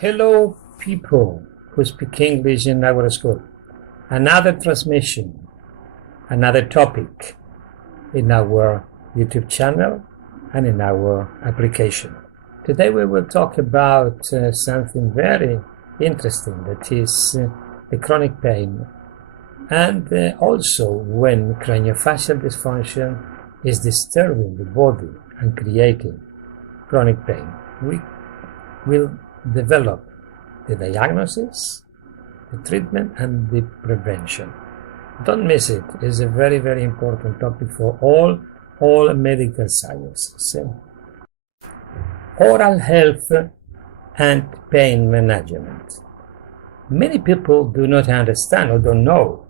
Hello, people who speak English in our school. Another transmission, another topic in our YouTube channel and in our application. Today we will talk about something very interesting, that is the chronic pain, and also when craniofacial dysfunction is disturbing the body and creating chronic pain. We will develop the diagnosis, the treatment, and the prevention. Don't miss it. It's a very, very important topic for all medical sciences. Oral health and pain management. Many people do not understand or don't know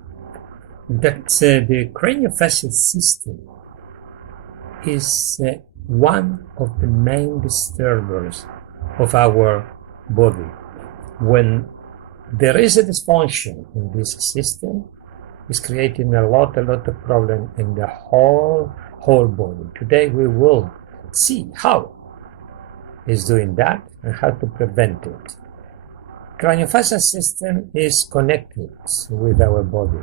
that the craniofacial system is one of the main disturbers of our body. When there is a dysfunction in this system, it's creating a lot of problem in the whole body. Today we will see how it's doing that and how to prevent it. Craniofacial system is connected with our body,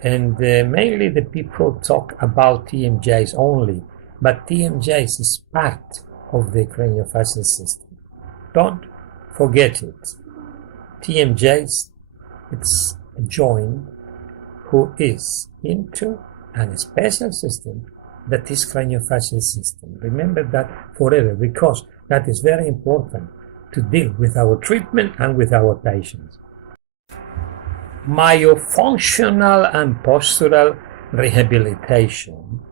and mainly the people talk about Tmjs only, but Tmjs is part of the craniofacial system. Don't forget it. Tmjs, it's a joint who is into a special system that is craniofacial system. Remember that forever, because that is very important to deal with our treatment and with our patients. Myofunctional and postural rehabilitation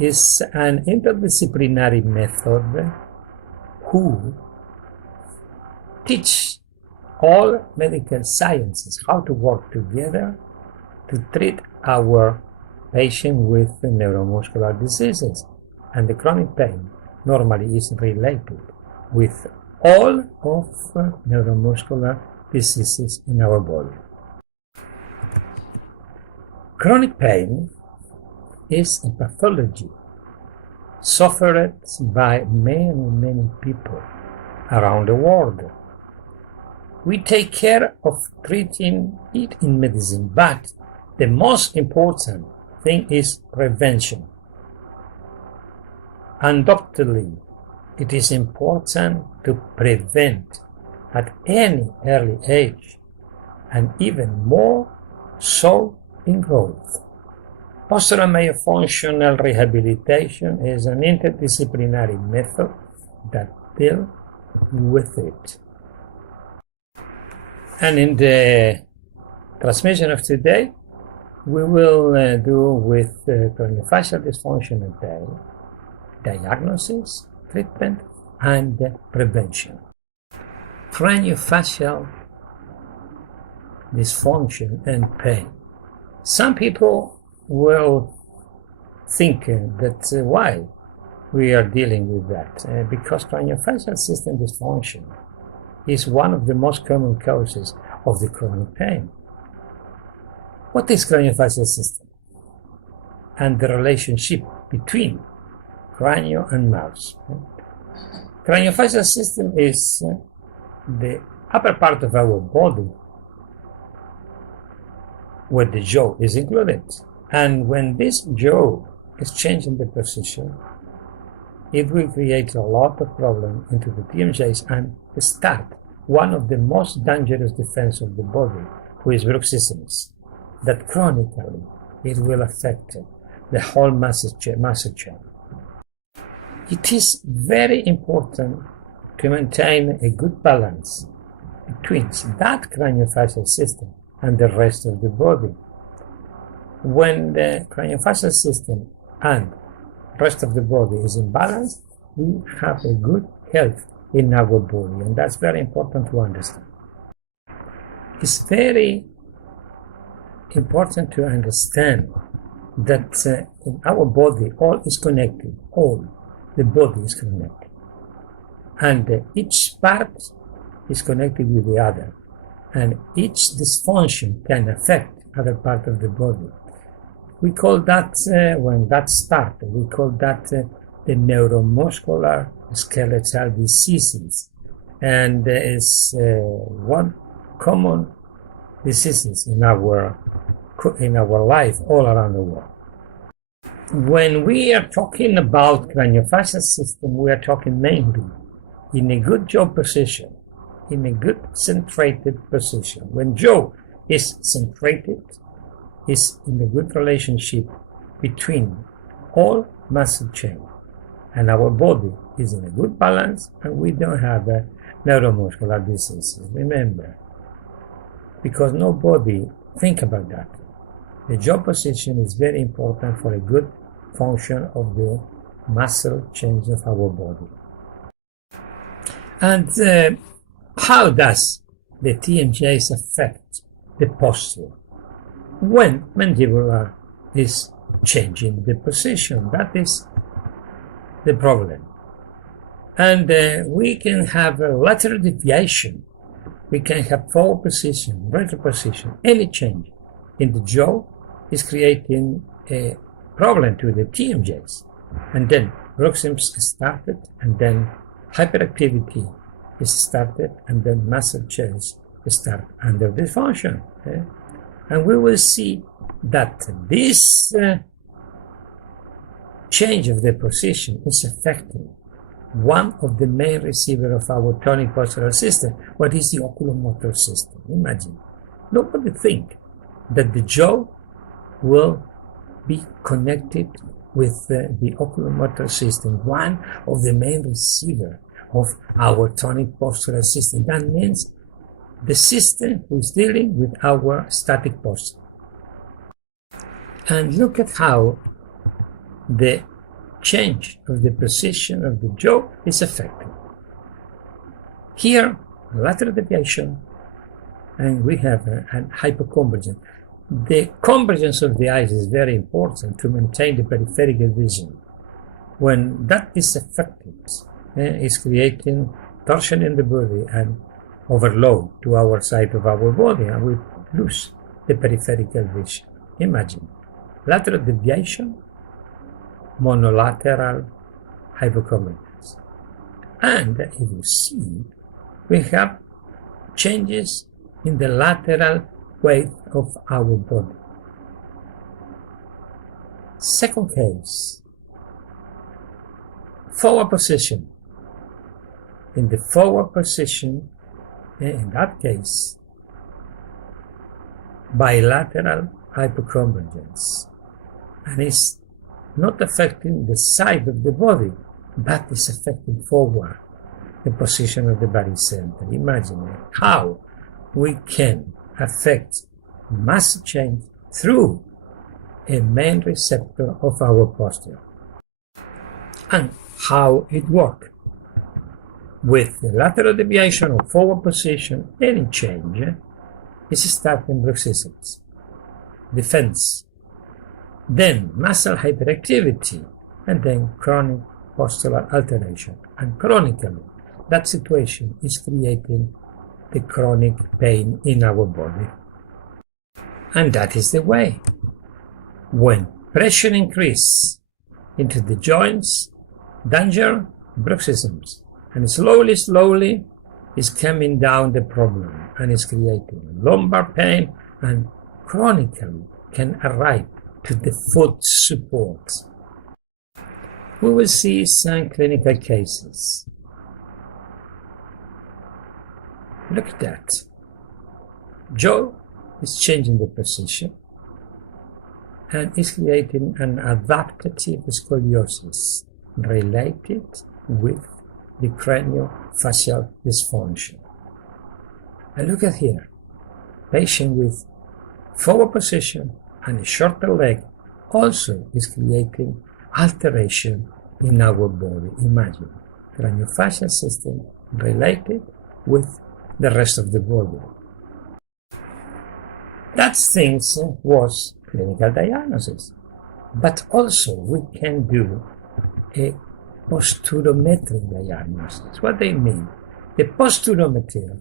is an interdisciplinary method who teach all medical sciences how to work together to treat our patient with neuromuscular diseases, and the chronic pain normally is related with all of neuromuscular diseases in our body. Chronic pain is a pathology suffered by many people around the world. We take care of treating it in medicine, but the most important thing is prevention. Undoubtedly, it is important to prevent at any early age, and even more so in growth. Postural myofunctional rehabilitation is an interdisciplinary method that deals with it. And in the transmission of today, we will do with craniofacial dysfunction and pain, diagnosis, treatment, and prevention. Craniofacial dysfunction and pain. Some people will think that why we are dealing with that, because craniofacial system dysfunction is one of the most common causes of the chronic pain. What is craniofacial system and the relationship between cranio and mouse? Craniofacial system is the upper part of our body where the jaw is included, and when this jaw is changing the position, it will create a lot of problem into the Tmjs and start one of the most dangerous defense of the body, who is bruxismus, that chronically it will affect the whole musculature. It is very important to maintain a good balance between that craniofacial system and the rest of the body. When the craniofacial system and rest of the body is in balance, we have a good health in our body, and that's very important to understand. It's very important to understand that in our body all is connected, all the body is connected, and each part is connected with the other, and each dysfunction can affect other part of the body. We call that, when that starts, we call that the neuromuscular skeletal diseases, and is one common disease in our life all around the world. When we are talking about craniofacial system, we are talking mainly in a good jaw position, in a good centrated position. When jaw is centrated, is in a good relationship between all muscle chain, and our body is in a good balance, and we don't have neuromuscular diseases. Remember, because nobody think about that. The jaw position is very important for a good function of the muscle chains of our body. And how does the Tmjs affect the posture? When mandibular is changing the position, that is the problem. And we can have a lateral deviation, we can have forward position, retro position, any change in the jaw is creating a problem to the Tmjs. And then bruxisms started, and then hyperactivity is started, and then muscle chains start under dysfunction. And we will see that this change of the position is affecting one of the main receivers of our tonic postural system. What is the oculomotor system? Imagine, nobody think that the jaw will be connected with the oculomotor system, one of the main receivers of our tonic postural system. That means the system who is dealing with our static posture. And look at how the change of the position of the jaw is affected. Here, lateral deviation, and we have an hypoconvergence. The convergence of the eyes is very important to maintain the peripheral vision. When that is affected, it's creating torsion in the body and overload to our side of our body, and we lose the peripheral vision. Imagine lateral deviation, monolateral hypoconvergence. And if you see, we have changes in the lateral weight of our body. Second case, forward position. In the forward position, in that case, bilateral hypoconvergence, and it's not affecting the side of the body, but it's affecting forward the position of the body center. Imagine how we can affect muscle change through a main receptor of our posture, and how it works. With the lateral deviation or forward position, any change is starting bruxisms, defense, then muscle hyperactivity, and then chronic postural alteration. And chronically, that situation is creating the chronic pain in our body. And that is the way. When pressure increases into the joints, danger, bruxisms. And slowly is coming down the problem, and is creating lumbar pain, and chronically can arrive to the foot support. We will see some clinical cases. Look at that. Jaw is changing the position and is creating an adaptive scoliosis related with the craniofacial dysfunction. And look at here, patient with forward position and a shorter leg also is creating alteration in our body. Imagine, craniofacial system related with the rest of the body. That things was clinical diagnosis, but also we can do a posturometric diagnosis. What they mean? The posturometer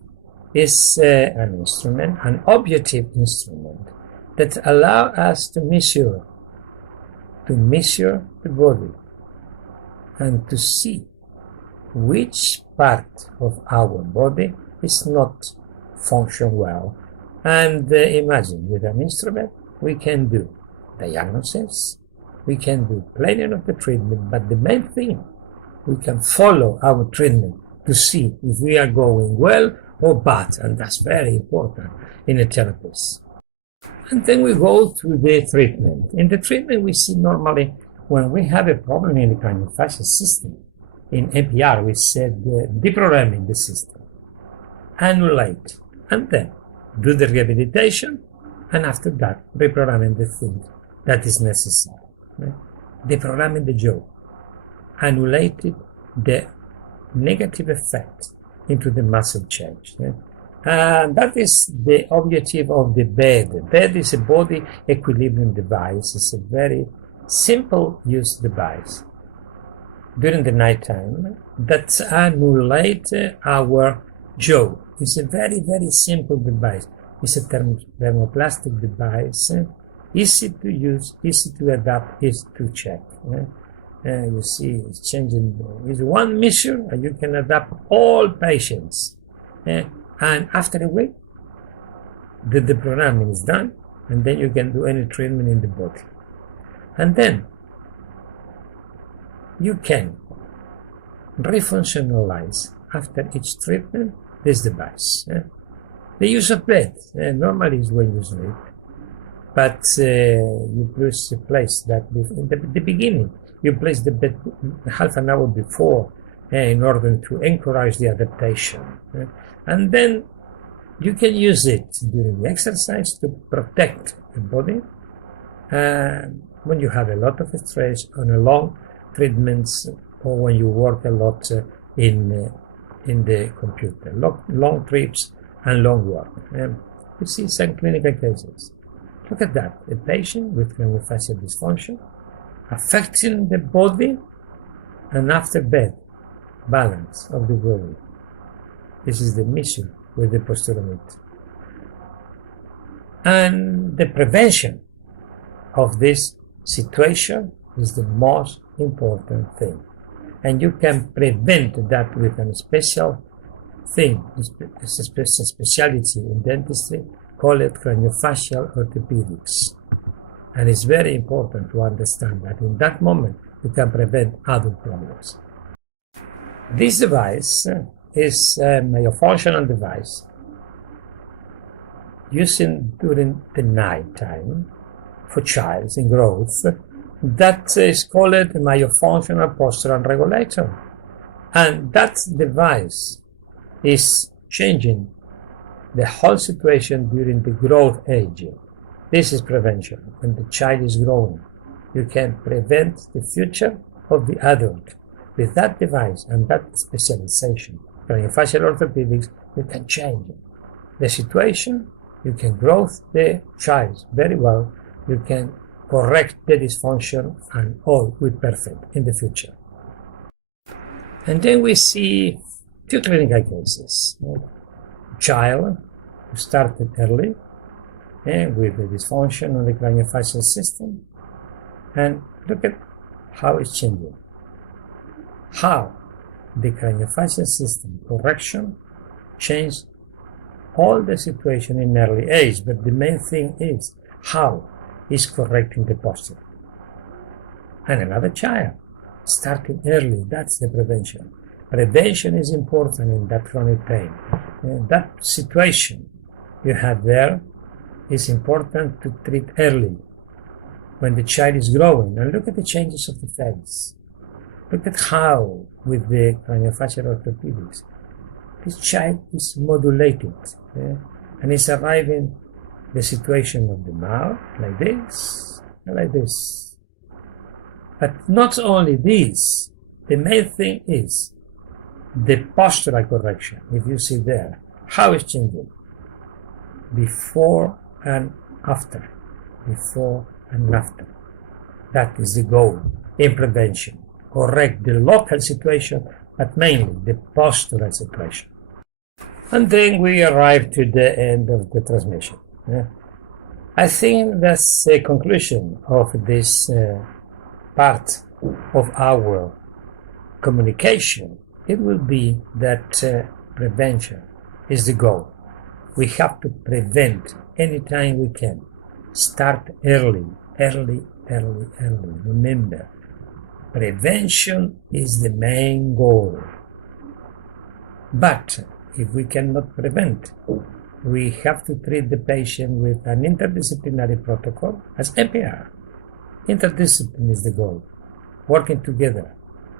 is an instrument, an objective instrument that allows us to measure the body and to see which part of our body is not function well. And imagine, with an instrument, we can do diagnosis, we can do planning of the treatment, but the main thing, we can follow our treatment to see if we are going well or bad, and that's very important in a therapist. And then we go through the treatment. In the treatment, we see normally when we have a problem in the craniofacial system, in NPR, we said deprogramming the system, annulate, and then do the rehabilitation, and after that, reprogramming the thing that is necessary. Right? Deprogramming the jaw, annulated the negative effect into the muscle change. Right? And that is the objective of the bed. The bed is a body equilibrium device. It's a very simple use device during the nighttime that annulates our jaw. It's a very, very simple device. It's a thermoplastic device, easy to use, easy to adapt, easy to check. You see, it's changing. It's one measure, and you can adapt all patients. And after a week, the deprogramming is done, and then you can do any treatment in the body. And then you can refunctionalize after each treatment this device. The use of bed normally is when you sleep, but you place that in the beginning. You place the bed half an hour before in order to encourage the adaptation. And then you can use it during the exercise to protect the body when you have a lot of stress on a long treatments or when you work a lot in the computer, long trips and long work. You see some clinical cases. Look at that, a patient with craniofacial dysfunction affecting the body and after bed balance of the body. This is the mission with the posturometer. And the prevention of this situation is the most important thing. And you can prevent that with a special thing, a special specialty in dentistry, call it craniofacial orthopedics. And it's very important to understand that in that moment you can prevent other problems. This device is a myofunctional device using during the night time for child in growth that is called a myofunctional postural regulator. And that device is changing the whole situation during the growth age. This is prevention. When the child is growing, you can prevent the future of the adult. With that device and that specialization, craniofacial orthopedics, you can change the situation, you can grow the child very well, you can correct the dysfunction, and all will be perfect in the future. And then we see two clinical cases. Child who started early with the dysfunction of the craniofacial system, and look at how it's changing. How the craniofacial system correction changed all the situation in early age, but the main thing is how is correcting the posture. And another child starting early, that's the prevention. Prevention is important in that chronic pain. That situation you have there is important to treat early when the child is growing. And look at the changes of the face. Look at how, with the craniofacial orthopedics, this child is modulated and is arriving the situation of the mouth like this and like this. But not only this, the main thing is the postural correction. If you see there, how it's changing before and after, before and after. That is the goal in prevention. Correct the local situation, but mainly the postural situation. And then we arrive to the end of the transmission. I think that's the conclusion of this part of our communication. it will be that prevention is the goal. We have to prevent anytime we can. Start early. Remember, prevention is the main goal. But if we cannot prevent, we have to treat the patient with an interdisciplinary protocol as MPR. Interdiscipline is the goal. Working together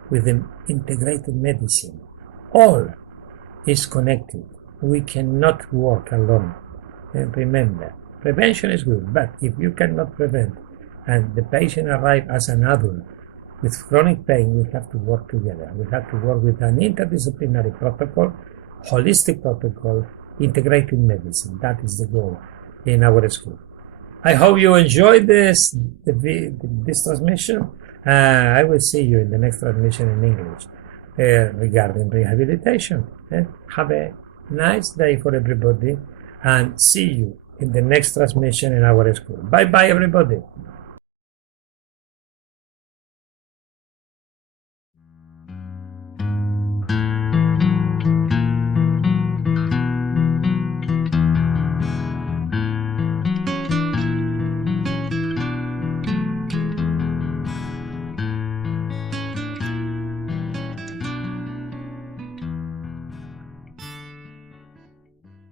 with the integrated medicine. All is connected. We cannot work alone. And remember, prevention is good, but if you cannot prevent and the patient arrives as an adult with chronic pain, we have to work together. We have to work with an interdisciplinary protocol, holistic protocol, integrated medicine. That is the goal in our school. I hope you enjoyed this transmission. I will see you in the next transmission in English regarding rehabilitation. Have a nice day for everybody, and see you in the next transmission in our school. Bye bye, everybody.